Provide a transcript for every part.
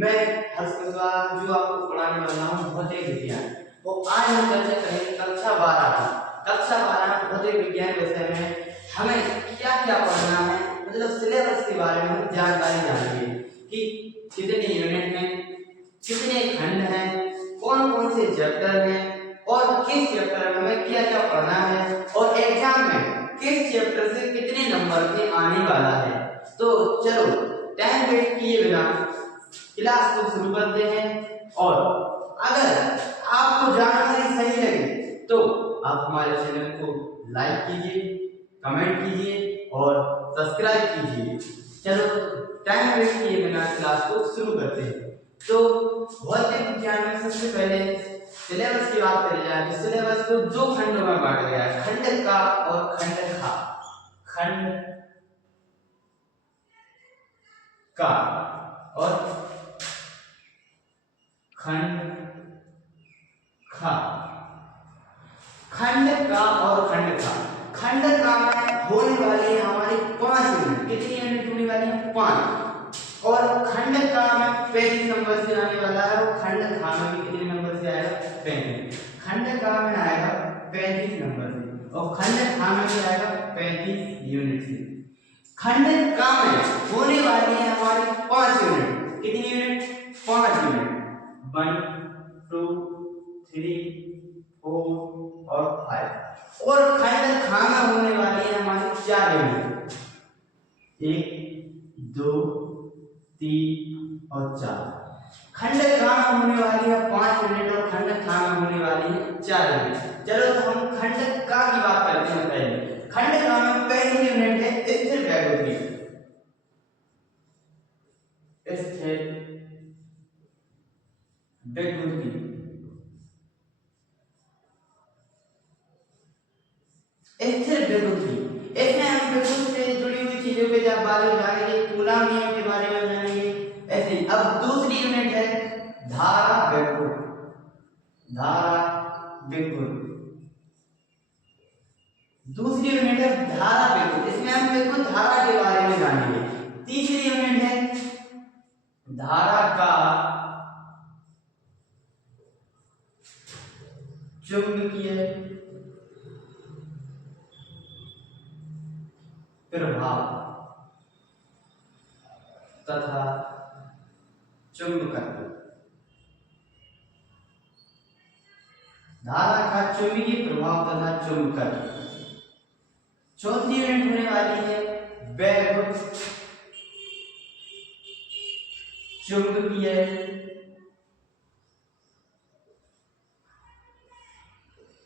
मैं हर्ष कुशवाहा जो आपको पढ़ाने वाला हूँ भौतिक विज्ञान। तो आज हम चर्चा करेंगे कक्षा 12 की। कक्षा 12 भौतिक विज्ञान विषय में हमें क्या क्या पढ़ना है, मतलब सिलेबस के बारे में हम जानकारी जानेंगे कि कितने यूनिट हैं, कितने खंड हैं, कौन कौन से चैप्टर हैं और किस चैप्टर में हमें क्या क्या पढ़ना है और एग्जाम में किस चैप्टर से कितने नंबर के आने वाला है। तो चलो टाइम वेस्ट किए बिना क्लास को शुरू करते हैं। और अगर आपको जानकारी सही लगे तो आप हमारे चैनल को लाइक कीजिए, कमेंट कीजिए और सब्सक्राइब कीजिए। चलो टाइम वेस्ट किए बिना क्लास को शुरू करते हैं। तो भौतिक विज्ञान में सबसे पहले सिलेबस की बात करी जाए तो सिलेबस को दो खंडों में बांटा गया है, खंड का और खंड खा। खंड का और खंड खा। खंड का और खंड खा। खंड का में होने वाली है हमारी 5 यूनिट। कितनी यूनिट होने वाली है? 5। और खंड का में 35 नंबर से आने वाला है और खंड खा में भी कितने नंबर से आएगा? 35। खंड का में आएगा 35 नंबर से और खंड खा में भी आएगा 35 यूनिट से। खंड का में होने वाली है हमारी 5 यूनिट। कितनी यूनिट? 5 यूनिट। 1 2 3 4 और 5। और खंड खा में होने वाली है हमारी 4 यूनिट। 1 2 3 और 4। खंड खा में होने वाली है 5 यूनिट और खंड खा में होने वाली है 4 यूनिट। चलो तो हम खंड का की बात करते हैं पहले। खंड का में पहली यूनिट है स्थिर वेग की। स्थिर वेग की। स्थिर वेग की इसमें हम विद्युत से जुड़ी हुई चीजों के बारे में जानेंगे, कूलॉम नियम के बारे में जानेंगे। ऐसे अब दूसरी यूनिट है धारा वेग। धारा वेग दूसरी यूनिट है धारा वेग। इसमें हम विद्युत धारा के बारे में जानेंगे। तीसरी यूनिट है धारा का चुंबकीय प्रभाव तथा चुंबकत्व। धारा का चुंबकीय प्रभाव तथा चुंबकत्व। चौथी यूनिट होने वाली है वेग चुंबकीय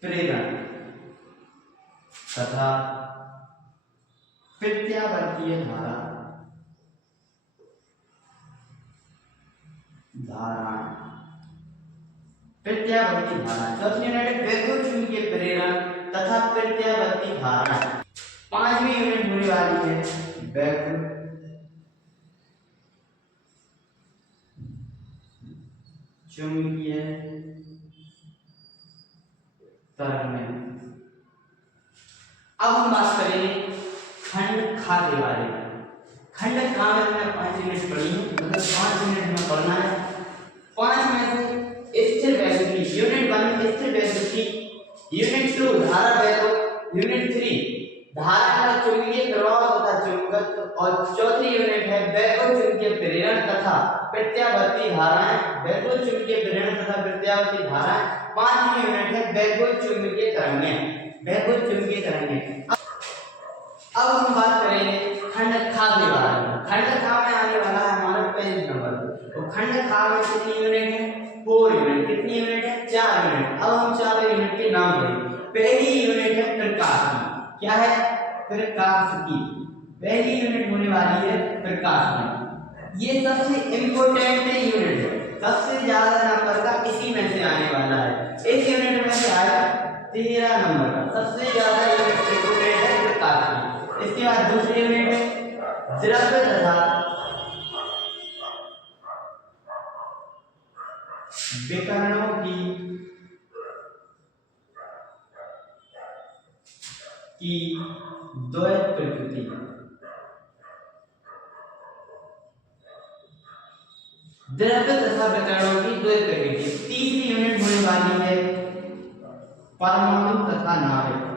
प्रेरण तथा प्रत्यावर्तीय धारा। धारा प्रत्यावर्ती धारा। चौथी यूनिट वेग चुंबकीय प्रेरण तथा प्रत्यावर्ती धारा। पांचवी यूनिट होने वाली है वेग चुंबकीय तरंग। अब हम बात करेंगे खंड खा के बारे में। खंड खा में हमने 5 यूनिट पढ़ी है, मतलब 5 यूनिट हमें पढ़ना है। 5 में से स्थिर वेग की यूनिट 1 स्थिर वेग की, यूनिट 2 धारा वेग, यूनिट 3 धारा का चुंबकीय प्रभाव तथा चुंबकत्व और चौथी यूनिट है वेग चुंबकीय प्रेरण तथा प्रत्यावर्ती धाराएं। वेग चुंबकीय प्रेरण तथा प्रत्यावर्ती धाराएं। पांचवी यूनिट है वेग चुंबकीय तरंगें। वेग चुंबकीय तरंगें। अब हम बात करेंगे खंड खा के बारे में। खंड खा में आने वाला है हमारा 35 नंबर। तो खंड खा में कितनी यूनिट है? 4 यूनिट। कितनी यूनिट है? 4 यूनिट। अब हम चारों यूनिट के नाम पढ़ेंगे। पहली यूनिट है प्रकाश की। क्या है? प्रकाश की। पहली यूनिट होने वाली है प्रकाश की। ये सबसे इंपॉर्टेंट यूनिट है, सबसे ज्यादा नंबर का इसी में से आने वाला है। इस यूनिट में से आया 13 नंबर का। सबसे ज्यादा यूनिट इंपॉर्टेंट है प्रकाश की। इसके बाद दूसरी यूनिट है द्रव्य तथा विकरणों की द्वैत प्रकृति। द्रव्य तथा विकरणों की द्वैत प्रकृति। तीसरी यूनिट होने वाली है परमाणु तथा नाभिक।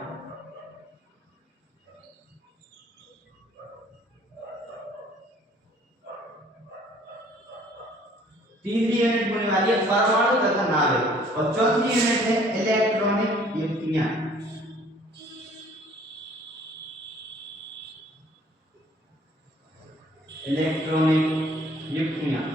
तीसरी यूनिट होने वाली है परमाणु तथा नाभिक और चौथी यूनिट है इलेक्ट्रॉनिक युक्तियां। इलेक्ट्रॉनिक युक्तियां।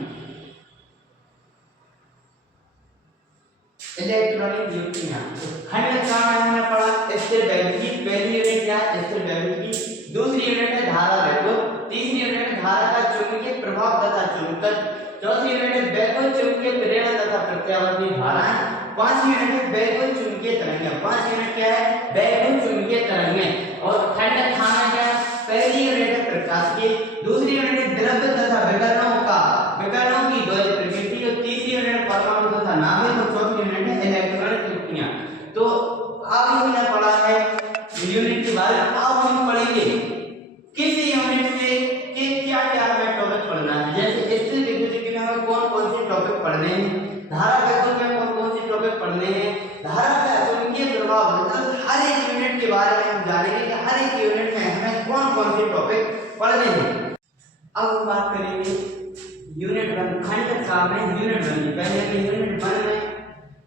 इलेक्ट्रॉनिक युक्तियां खंड का हमने पढ़ा स्थिर वैद्युत की। पहली यूनिट क्या है? स्थिर वैद्युत की। दूसरी यूनिट है धारा वैद्युत। तीसरी यूनिट है धारा का चुंबकीय प्रभाव तथा चुंबकन। चौथी यूनिट है वैद्युत चुंबकीय प्रेरण तथा प्रत्यावर्ती धाराएं। पांचवी यूनिट है वैद्युत चुंबकीय तरंगें। पांच यूनिट क्या है? वैद्युत चुंबकीय तरंगें। और खंड खा में क्या? पहली यूनिट है प्रकाश की। दूसरी यूनिट है द्रव्य तथा विकरणों की द्वैत प्रकृति और तीसरी यूनिट है परमाणु तथा नाभिक और चौथी यूनिट है इलेक्ट्रॉनिक युक्तियां। तो अब हमने पढ़ा है यूनिट के बारे में। अब हम पढ़ेंगे किस यूनिट से कि क्या-क्या हमें टॉपिक पढ़ना है। जैसे स्थिर विद्युत में हमें कौन-कौन से टॉपिक पढ़ने हैं, धारा वैद्युत में कौन-कौन से टॉपिक पढ़ने हैं, धारा का चुंबकीय प्रभाव, मतलब हर एक यूनिट के बारे में हम जानेंगे कि हर एक यूनिट में हमें कौन-कौन से टॉपिक पढ़ने हैं। अब हम बात करेंगे यूनिट 1 खंड का में यूनिट 1 की। पहले में यूनिट 1 में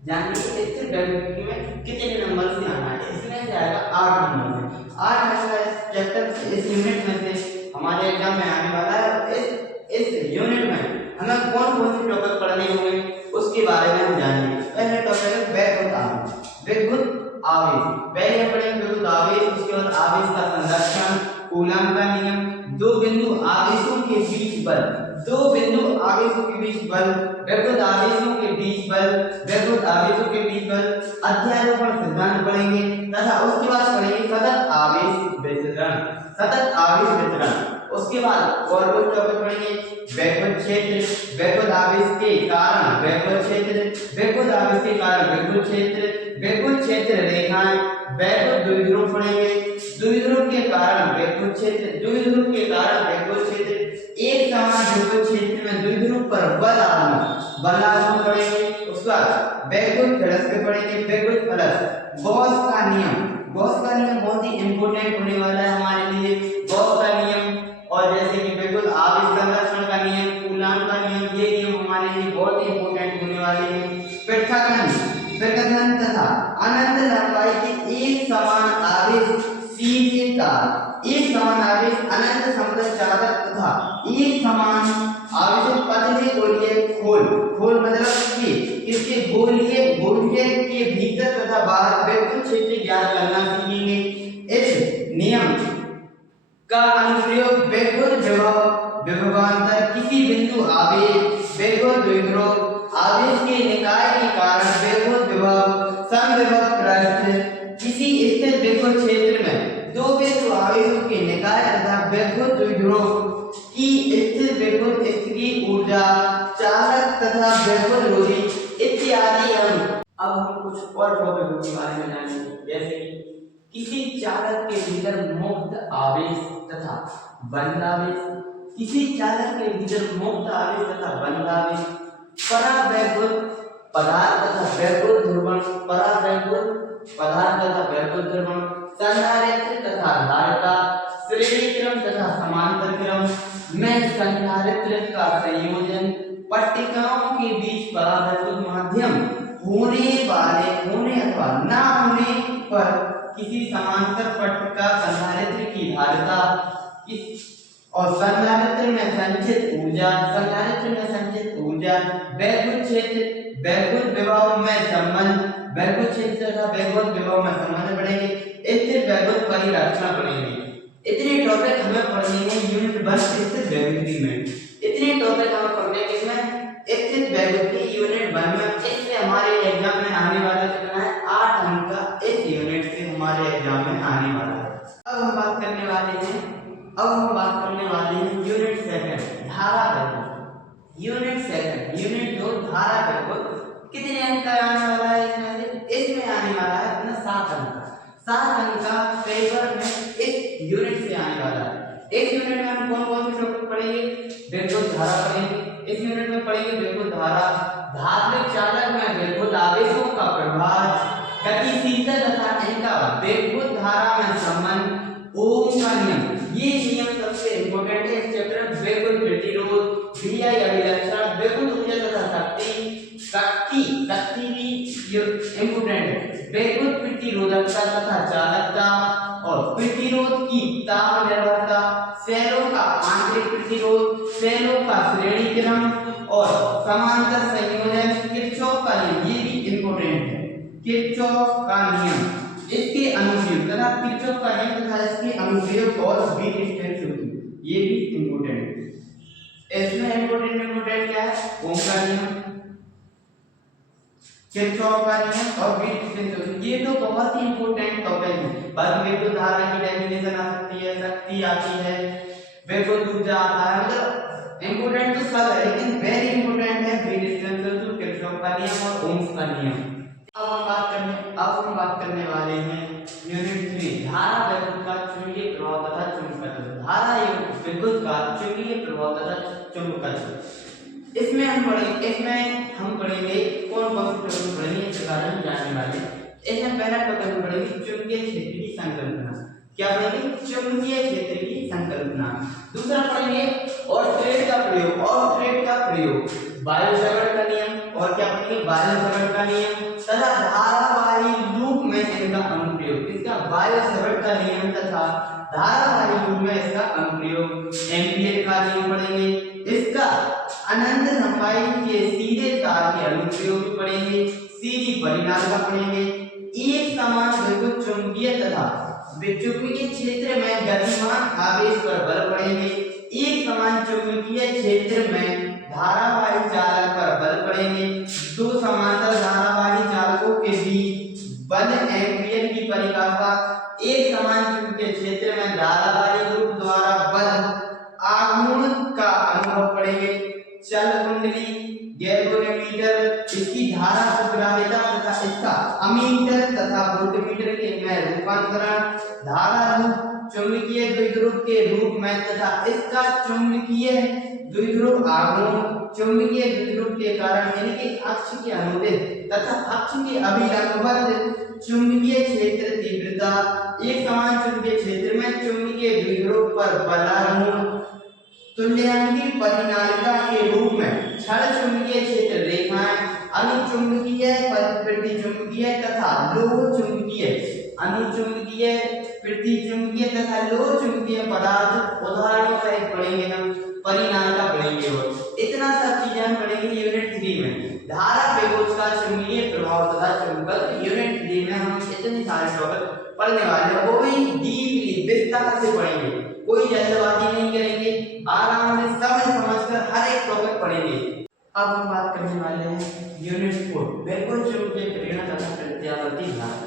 जानिए स्थिर वैद्युत में कितने नंबर से आना है। इसमें से आएगा 8 नंबर से। 8 नंबर इस चैप्टर से इस यूनिट में से हमारे एग्जाम में आने वाला है। इस यूनिट में हमें कौन-कौन से टॉपिक पढ़ने होंगे उसके बारे में हम जानेंगे। पहले टॉपिक है वैद्युत आवेश। विद्युत आवेश पहले पढ़ेंगे विद्युत आवेश। उसके बाद आवेश का संरक्षण, कूलॉम का नियम, दो बिंदु आवेशों के बीच बल, दो बिंदु आवेशों के बीच बल, विद्युत आवेशों के बीच बल, विद्युत आवेशों के बीच बल, अध्यारोपण सिद्धांत पढ़ेंगे तथा उसके बाद पढ़ेंगे सतत आवेश वितरण, सतत आवेश वितरण। उसके बाद और कुछ टॉपिक पढ़ेंगे वैद्युत क्षेत्र, वैद्युत आवेश के कारण वैद्युत क्षेत्र, वैद्युत आवेश के कारण विद्युत क्षेत्र, विद्युत क्षेत्र रेखाएं, वैद्युत द्विध्रुव पढ़ेंगे, द्विध्रुव के कारण वैद्युत क्षेत्र, द्विध्रुव के कारण वैद्युत क्षेत्र, एक समान विद्युत क्षेत्र में द्विध्रुव पर बल आगमन पढ़ेंगे। उसके बाद वैद्युत फलक पढ़ेंगे, वैद्युत फलक, गॉस का नियम। गॉस का नियम बहुत ही इंपॉर्टेंट होने वाला है हमारे लिए। गॉस का नियम और जैसे कि विद्युत आवेश संरक्षण का नियम, कूलॉम का नियम, ये नियम हमारे लिए बहुत ही इंपॉर्टेंट होने वाले हैं। पृथक्करण तथा अनंत लंबाई के एक समान आवेश सीधे तार, एक समान आवेश अनंत समतल चालक तथा एक समान आवेश पतले गोलीय खोल मतलब कि इसके गोलीय के भीतर तथा बाहर वैद्युत क्षेत्र ज्ञात करना सीखेंगे। इस नियम का अनुप्रयोग वैद्युत विभवांतर किसी बिंदु आवेश, वैद्युत द्विध्रुव आवेश के निकाय के कारण वैद्युत विभव, समविभव पृष्ठ किसी स्थिर विद्युत क्षेत्र में दो बिंदु आवेशों के निकाय तथा वैद्युत द्विध्रुव की स्थिर विद्युत स्थिति ऊर्जा, चालक तथा वैद्युत रोधी इत्यादि। हम कुछ और टॉपिकों के बारे में जानेंगे। जैसे किसी चालक के भीतर मुक्त आवेश तथा बंद आवेश, किसी चालक के भीतर मुक्त आवेश तथा बंद आवेश, परावैद्युत पदार्थ तथा वैद्युत ध्रुवण, परावैद्युत पदार्थ तथा वैद्युत ध्रुवण, संधारित्र तथा धारिता, श्रेणी क्रम तथा समांतर क्रम में संधारित्र का संयोजन, पट्टिकाओं के बीच परावैद्युत माध्यम होने अथवा ना होने पर किसी समांतर पट्टिका संधारित्र की धारिता और संधारित्र में संचित ऊर्जा, वैद्युत क्षेत्र, वैद्युत विभव में संबंध, वैद्युत क्षेत्र तथा वैद्युत विभव में संबंध पढ़ेंगे। स्थिर वैद्युत परिरक्षण पढ़ेंगे। इतने टॉपिक हमें पढ़ने हैं यूनिट 1 स्थिर वैद्युत में। इतने टॉपिक हमें पढ़ने के इसमें स्थिर वैद्युत की यूनिट 1 में। इससे हमारे एग्जाम में आने वाला कितना है? 8 अंक का इस यूनिट से हमारे एग्जाम में आने वाला है। अब हम बात करने वाले हैं यूनिट 2 धारा वैद्युत। यूनिट 2 धारा वैद्युत कितने अंक का आने वाला है? इसमें आने वाला है अपना 7 अंक का। 7 अंक का पेपर में इस यूनिट से आने वाला है। इस यूनिट में हम कौन-कौन से टॉपिक पढ़ेंगे? विद्युत धारा पढ़ेंगे, इस यूनिट में पढ़ेंगे विद्युत धारा, धात्विक चालक में विद्युत आवेशों का प्रवाह, गतिशीलता तथा इनका विद्युत धारा में संबंध, ओम का नियम। ये नियम सबसे इंपॉर्टेंट है इस चैप्टर में। विद्युत प्रतिरोध, VI अभिलक्षण, विद्युत ऊर्जा तथा शक्ति भी इंपॉर्टेंट है। विद्युत प्रतिरोधकता तथा चालकता और प्रतिरोध की ताप निर्भरता, सेलों का आंतरिक प्रतिरोध, सेलों का श्रेणी क्रम और समांतर संयोजन, किरचॉफ का नियम ये भी इंपॉर्टेंट है। किरचॉफ का नियम, इसके अनुप्रयोग तथा किरचॉफ का नियम तथा इसके अनुप्रयोग और भी डिस्टेंस ये भी इंपॉर्टेंट है। इसमें इंपॉर्टेंट क्या है? ओम का नियम, किरचॉफ का नियम और भी डिस्टेंस। ये तो बहुत ही इंपॉर्टेंट टॉपिक है। बाद में विद्युत धारा की डेफिनेशन आ सकती है, शक्ति आती है, विद्युत ऊर्जा आता है, मतलब इंपॉर्टेंट तो सब है लेकिन वेरी इंपॉर्टेंट है भी डिस्टेंस, किरचॉफ का नियम और ओम्स का नियम। अब हम बात करने वाले हैं यूनिट 3, धारा विद्युत का चुंबकीय प्रभाव तथा चुंबकत्व। धारा एवं विद्युत का चुंबकीय प्रभाव तथा चुंबकत्व, इसमें हम पढ़ेंगे कौन कौन से टॉपिक पढ़ेंगे इसके बारे में जानने वाले। इसमें पहला टॉपिक हम पढ़ेंगे चुंबकीय क्षेत्र की संकल्पना। क्या पढ़ेंगे? चुंबकीय क्षेत्र की संकल्पना। दूसरा पढ़ेंगे ऑर्स्टेड का प्रयोग, बायो-सावर्ट का नियम, और क्या पढ़ेंगे? बायो-सावर्ट का नियम तथा धारावाही लूप में इनका अनुप्रयोग। इसका बायो-सावर्ट का नियम तथा धारावाही लूप में इसका अनुप्रयोग। एम्पीयर का नियम पढ़ेंगे, इसका अनंत लंबाई के सीधे तार के अनुप्रयोग पढ़ेंगे। सीधी परिणाम का पढ़ेंगे। एक समान विद्युत चुंबकीय तथा चुंबकीय क्षेत्र में गतिमान आवेश पर बल पढ़ेंगे। एक समान चुंबकीय क्षेत्र में धारावाही चालक पर बल पढ़ेंगे। दो समांतर धारावाही चालकों के बीच बल एम्पीयर की परिभाषा। एक समान चुंबकीय क्षेत्र में धारावाही लूप द्वारा बल आघूर्ण का अनुभव पढ़ेंगे। चल कुंडली, गैल्वेनोमीटर, इसकी धारा प्रवाहिता तथा इसका अमीटर तथा वोल्टमीटर के में रूपांतरण, धारा लूप चुंबकीय द्विध्रुव के रूप में तथा इसका चुंबकीय द्विध्रुव आघूर्ण, चुंबकीय द्विध्रुव के कारण इनके अक्ष के अनुदिश तथा अक्ष के अभिलंबवत चुंबकीय क्षेत्र तीव्रता। एक समान चुंबकीय क्षेत्र में चुंबकीय द्विध्रुव पर बलाघूर्ण, तुल्यांकी परिनालिका के रूप में क्षण चुंबकीय क्षेत्र रेखाएं, अनुचुंबकीय, प्रतिचुंबकीय तथा लोह चुंबकीय, अनुचुंबकीय, प्रतिचुंबकीय तथा लोह चुंबकीय पदार्थ उदाहरणों सहित पढ़ेंगे हम। परिनालिका पढ़ेंगे और इतना सब चीजें हम पढ़ेंगे यूनिट 3 में। धारा विद्युत का चुंबकीय प्रभाव तथा चुंबकत्व यूनिट 3 में हम इतने सारे टॉपिक पढ़ने वाले हैं, वो भी डीपली विस्तार से पढ़ेंगे। कोई जल्दबाजी नहीं करेंगे, आराम से समझकर हर एक टॉपिक पढ़ेंगे। अब हम बात करने वाले हैं यूनिट 4, विद्युत चुंबकीय प्रेरण तथा प्रत्यावर्ती धारा।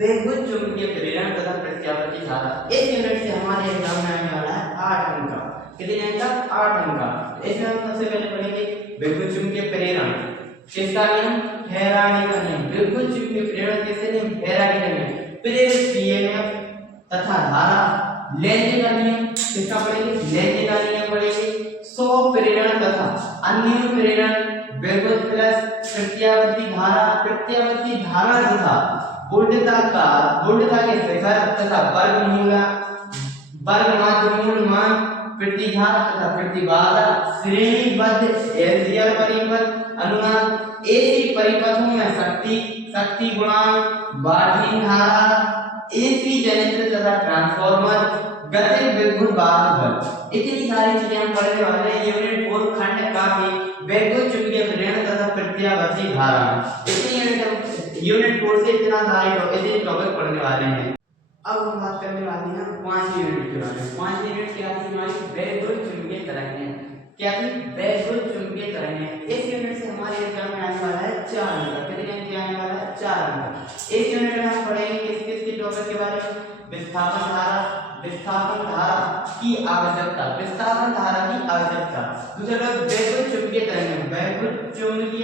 विद्युत चुंबकीय प्रेरण तथा प्रत्यावर्ती धारा, इस यूनिट से हमारे एग्जाम में आने वाला है 8 अंक का। कितने अंक का? 8 अंक का। इसमें हम सबसे पहले पढ़ेंगे विद्युत चुंबकीय प्रेरण, किसका नियम? फैराडे का नियम। विद्युत चुंबकीय प्रेरण किससे नियम? फैराडे का नियम। प्रेरित ईएमएफ तथा धारा, लेंज का नियम, किसका पढ़ेंगे? लेंज का नियम पढ़ेंगे। सौ प्रेरण तथा अन्य प्रेरण, विद्युत प्लस प्रत्यावर्ती धारा तथा वोल्टता के शिखर तथा वर्ग माध्यमूल मान, प्रतिघात तथा प्रतिबाधा, श्रेणीबद्ध एल्डियर परिपथ, अनुनाद, एसी परिपथों में शक्ति गुणांक, बाधिन धारा, एसी जनरेटर तथा ट्रांसफार्मर, गतिज विद्युत बाहक बल। इतनी सारी चीजें हम पढ़ने वाले हैं यूनिट 4 खंड का भी विद्युत चुंबकीय प्रेरण तथा प्रत्यावर्ती धारा। इतनी यूनिट 4 से इतना सारे टॉपिक पढ़ने वाले हैं। अब हम बात करने वाले हैं 5 यूनिट के बारे में। 5 यूनिट क्या थी हमारी? विद्युत चुंबकीय तरंगें। क्या थी? विद्युत चुंबकीय तरंगें। इस यूनिट से हमारे एग्जाम में आने वाला है 4 अंक। कितने अंक आने वाला है? 4 अंक। इस यूनिट में हम पढ़ेंगे किस टॉपिक के बारे में? विस्थापन धारा की आवश्यकता, विस्थापन धारा की आवश्यकता। दूसरा विद्युत चुंबकीय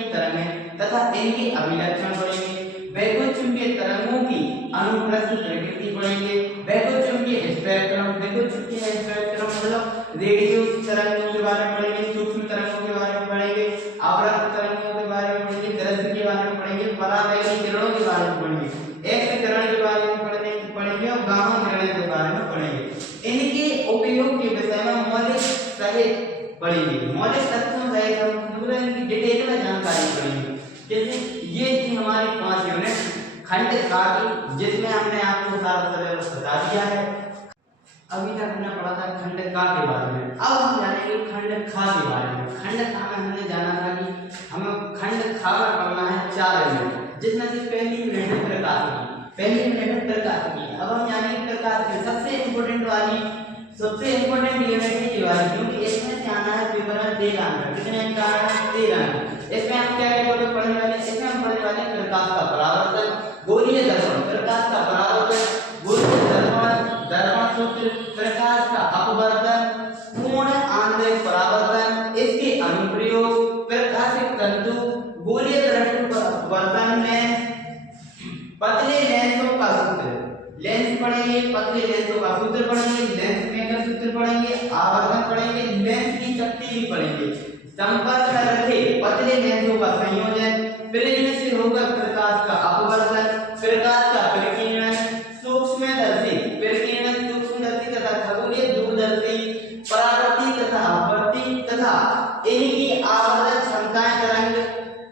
तरंगें तथा इनके अभिलक्षण पढ़ेंगे। विद्युत चुंबकीय तरंगों की अनुप्रस्थ प्रकृति पढ़ेंगे। विद्युत चुंबकीय स्पेक्ट्रम मतलब रेडियो तरंगों के बारे में पढ़ेंगे, सूक्ष्म तरंगों के बारे में पढ़ेंगे। पहले किरणों के बारे में पढ़ेंगे, एक्स किरण के बारे में पढ़ेंगे और गामा किरण के बारे में पढ़ेंगे। इनके उपयोग के विषय में मौलिक सहित पढ़ेंगे, मौलिक तथ्यों सहित हम पूरा इनकी डिटेल में जानकारी पढ़ेंगे। जैसे ये थी हमारी 5 यूनिट खंड का की, जिसमें हमने आपको सारा सिलेबस बता दिया है। अभी तक हमने पढ़ा था खंड का के बारे में, अब हम जानेंगे खंड खा के बारे में। खंड खा में हमने जाना था कि हमें खंड खा में पढ़ना है 4 यूनिट, जिसमें से पहली यूनिट है प्रकाश की, पहली यूनिट है प्रकाश की। अब हम जानेंगे प्रकाश की सबसे इम्पोर्टेंट यूनिट के बारे में, क्योंकि इसमें से आना है पेपर में 13 अंक। कितने अंक आ रहे हैं? 13 अंक। इसमें हम क्या टॉपिक पढ़ने वाले हैं? इसमें हम पढ़ने वाले हैं प्रकाश का परावर्तन, गोलीय दर्पण, प्रकाश का परावर्तन, गोलीय दर्पण, दर्पण सूत्र, प्रकाश का अपवर्तन, पूर्ण आंतरिक परावर्तन, इसके अनुप्रयोग, प्रकाशिक तंतु, गोलीय दर्पण लेंस, पतले लेंसों का सूत्र, लेंस पढ़ेंगे, पतले लेंसों का सूत्र पढ़ेंगे, लेंस मेकर सूत्र पढ़ेंगे, आवर्धन पढ़ेंगे, लेंस की शक्ति भी पढ़ेंगे, संपर्क में रखे पतले लेंसों का संयोजन, प्रिज्म से होकर प्रकाश का अपवर्तन, प्रकाश का प्रकीर्णन, सूक्ष्मदर्शी प्रकीर्णन, सूक्ष्मदर्शी तथा खगोलीय दूरदर्शी, परावर्ती तथा अपवर्ती तथा इनकी आवर्धन क्षमताएं,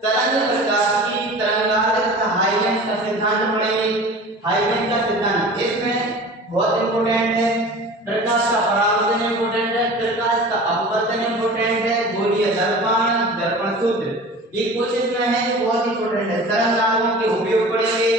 तरंग प्रकाश की तरंगार्थ तथा हाइगेंस का सिद्धांत पढ़ेंगे। हाइगेंस का सिद्धांत इसमें बहुत इंपॉर्टेंट है। प्रकाश का परावर्तन इंपॉर्टेंट है, प्रकाश का अपवर्तन इंपॉर्टेंट है, गोलीय दर्पण, दर्पण सूत्र ये क्वेश्चन में है, बहुत इंपॉर्टेंट है। तरंगांगों के उपयोग पढ़ेंगे,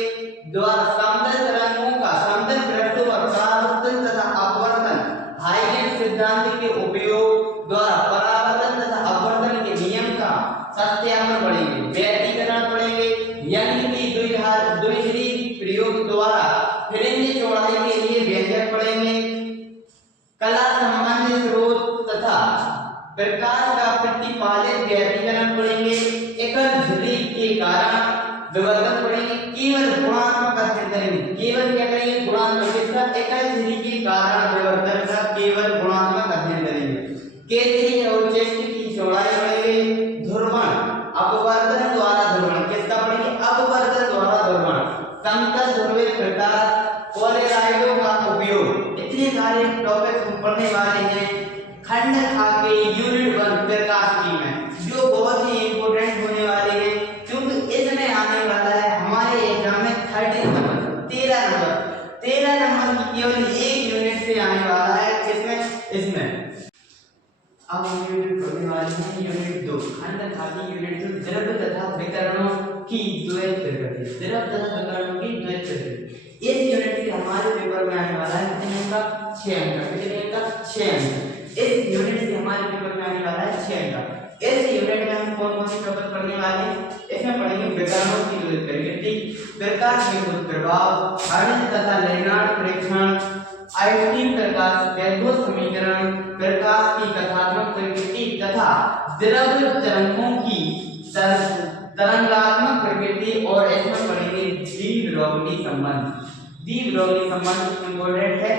द्वारा समतल तरंगों का समतल पृष्ठों पर परावर्तन तथा अपवर्तन, हाइगेंस सिद्धांत के उपयोग द्वारा परावर्तन तथा अपवर्तन के नियम का सत्यापन पढ़ेंगे, व्यतिकरण पढ़ेंगे, यंग की द्विध्रुवी प्रयोग द्वारा फ्रिंज चौड़ाई के लिए व्यंजक पढ़ेंगे, कला संबंधी स्रोत तथा प्रकाश का प्रतिपादित व्यतिकरण पढ़ेंगे, एकल झिल्ली के कारण विवर्तन पढ़ेंगे, केवल गुणात्मक अध्ययन करेंगे। केवल क्या करेंगे? गुणात्मक। इसका एकल झिल्ली के कारण विवर्तन का केवल गुणात्मक अध्ययन करेंगे। केंद्रीय और चेस्ट की चौड़ाई पढ़ेंगे, ध्रुवण अपवर्तन द्वारा ध्रुवण, किसका पढ़ेंगे? अपवर्तन द्वारा ध्रुवण, समतल ध्रुवीय प्रकाश, पोलराइडों का उपयोग। इतने सारे टॉपिक हम पढ़ने वाले हैं खंड खा के यूनिट 1 प्रकाश की में, जो बहुत ही इंपॉर्टेंट होने वाले हैं, क्योंकि इसमें आने वाला है हमारे एग्जाम में 13 नंबर की केवल एक यूनिट से आने वाला है। इसमें अब हम यूनिट पढ़ने वाले हैं यूनिट 2 खंड खा की यूनिट 2 द्रव तथा विकरणों की द्वैत प्रकृति, द्रव तथा विकरणों की द्वैत प्रकृति। इस यूनिट से हमारे पेपर में आने वाला है कितने का? 6 अंक। कितने का? 6 अंक। इस यूनिट से हमारे पेपर में आने वाला है 6 अंक। इस यूनिट में हम कौन से टॉपिक पढ़ने वाले हैं? इसमें पढ़ेंगे विकरणों की द्वैत प्रकृति, प्रकाश के कुछ प्रभाव, हर्ट्ज तथा लेनार्ड परीक्षण, आइंस्टीन प्रकाश वैभव समीकरण, प्रकाश की कथात्मक प्रकृति तथा द्रव तरंगों की तरंगात्मक प्रकृति, और इसमें पढ़ेंगे द्विब्रोगली संबंध। द्विब्रोगली संबंध इंपॉर्टेंट है।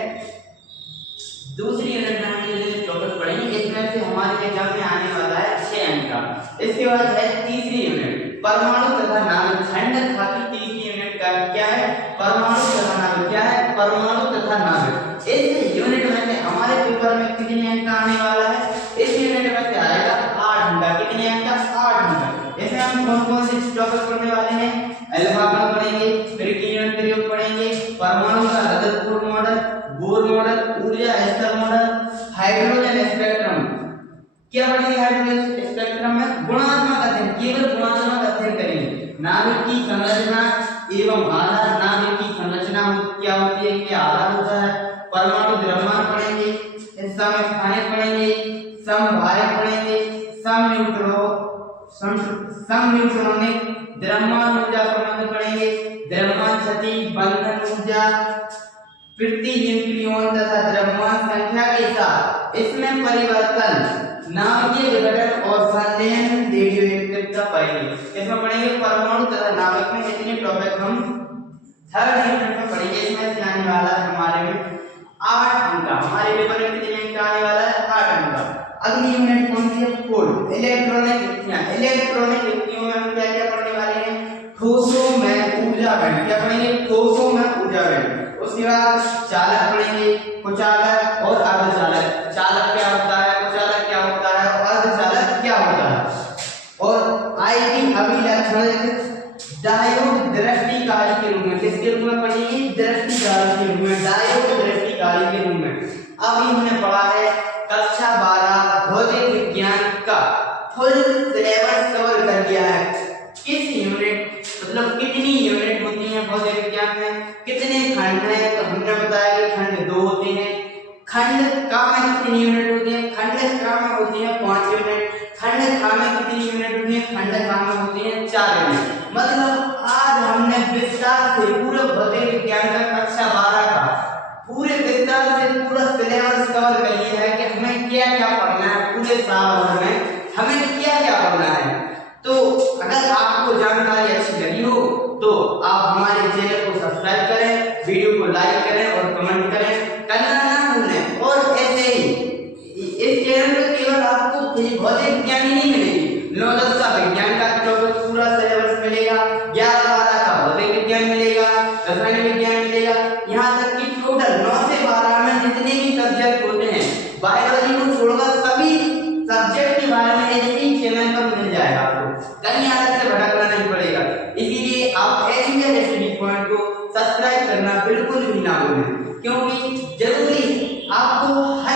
दूसरी यूनिट में हम ये टॉपिक पढ़ेंगे, इसमें से हमारे एग्जाम में आने वाला है 6 अंक का। इसके बाद है तीसरी यूनिट परमाणु तथा नाभिक। खंड खा की तीसरी यूनिट का क्या है? परमाणु तथा नाभिक। क्या है? परमाणु तथा नाभिक। इस यूनिट में से हमारे पेपर में कितने अंक आने वाला है? इस यूनिट में से आएगा 8 अंक। कितने अंक? 8 अंक। इसमें हम कौन से टॉपिक पढ़ने वाले हैं? एल्फा पढ़ेंगे, विकिरण प्रयोग पढ़ेंगे, परमाणु का रदरफोर्ड मॉडल, बोर मॉडल, ऊर्जा स्तर मॉडल, हाइड्रोजन स्पेक्ट्रम। क्या पढ़ेंगे? हाइड्रोजन स्पेक्ट्रम में गुणात्मक अध्ययन, केवल गुणात्मक अध्ययन करेंगे। नाभिक की संरचना एवं आधार, नाभिक की संरचना क्या होती है, क्या आधार होता है। परमाणु द्रव्यमान पढ़ेंगे, समस्थानिक पढ़ेंगे, समभारक पढ़ेंगे, समन्यूट्रॉनिक द्रव्यमान ऊर्जा संबंध पढ़ेंगे, द्रव्यमान क्षति, बंधन ऊर्जा, प्रति न्यूक्लियन तथा द्रव्यमान संख्या के साथ इसमें परिवर्तन, नाभिकीय विघटन और संलयन, रेडियोएक्टिविटी पढ़ेंगे। इसमें पढ़ेंगे परमाणु तथा नाभिक में इतने टॉपिक हम थर्ड यूनिट में पढ़ेंगे। इसमें से आने वाला है हमारे में 8 अंक। हमारे पेपर में कितने अंक आने वाला है? 8 अंक। अगली यूनिट कौन सी है? 4 इलेक्ट्रॉनिक युक्तियां। इलेक्ट्रॉनिक युक्तियों में हम क्या क्या पढ़ने वाले हैं? ठोसों में गण, क्या पढ़ेंगे? कोशों में ऊर्जा गण। उसके बाद चालक पढ़ेंगे, कुचालक और अर्धचालक। चालक क्या होता है, कुचालक क्या होता है और अर्धचालक क्या होता है। और आईवी अभिलक्षण डायोड दृष्टिकारी के रूप में, किसके रूप में पढ़ेंगे? दृष्टिकारी के रूप में, डायोड दृष्टिकारी के रूप में। अभी हमने पढ़ा है कक्षा 12 भौतिक विज्ञान का फुल सिलेबस कवर कर दिया है। किस यूनिट मतलब कितनी यूनिट होती हैं भौतिक विज्ञान में, कितने खंड हैं, तो हमने बताया कि खंड 2 होते हैं। खंड का में कितनी यूनिट होती है? खंड का में होती है 5 यूनिट। खंड खा में कितनी यूनिट होती है? खंड खा में होती है 4 यूनिट। मतलब आज हमने विस्तार से पूरे भौतिक विज्ञान का कक्षा 12 का पूरे विस्तार से पूरा सिलेबस कवर कर लिया है कि हमें क्या क्या पढ़ना है, पूरे साल भर में हमें क्या क्या पढ़ना है। तो अगर आपको जानकारी अच्छी लगी हो तो आप हमारे चैनल को सब्सक्राइब करें, वीडियो को लाइक करें और कमेंट करें, करना ना भूलें। और ऐसे ही इस चैनल पर केवल आपको भौतिक विज्ञान ही नहीं मिलेगी, 9-10 का विज्ञान का पूरा सिलेबस मिलेगा, 11-12 का भौतिक विज्ञान मिलेगा, रसायन विज्ञान मिलेगा, यहाँ तक कि टोटल 9 से 12 में जितने भी सब्जेक्ट होते हैं, बायोलॉजी को छोड़कर सभी सब्जेक्ट के बारे में एक ही चैनल पर मिल जाएगा आपको, कहीं अलग से भटकना नहीं पड़ेगा। इसीलिए आप एजुकेशन स्टडी पॉइंट को सब्सक्राइब करना बिल्कुल भी ना भूलें, क्योंकि जरूरी आपको हर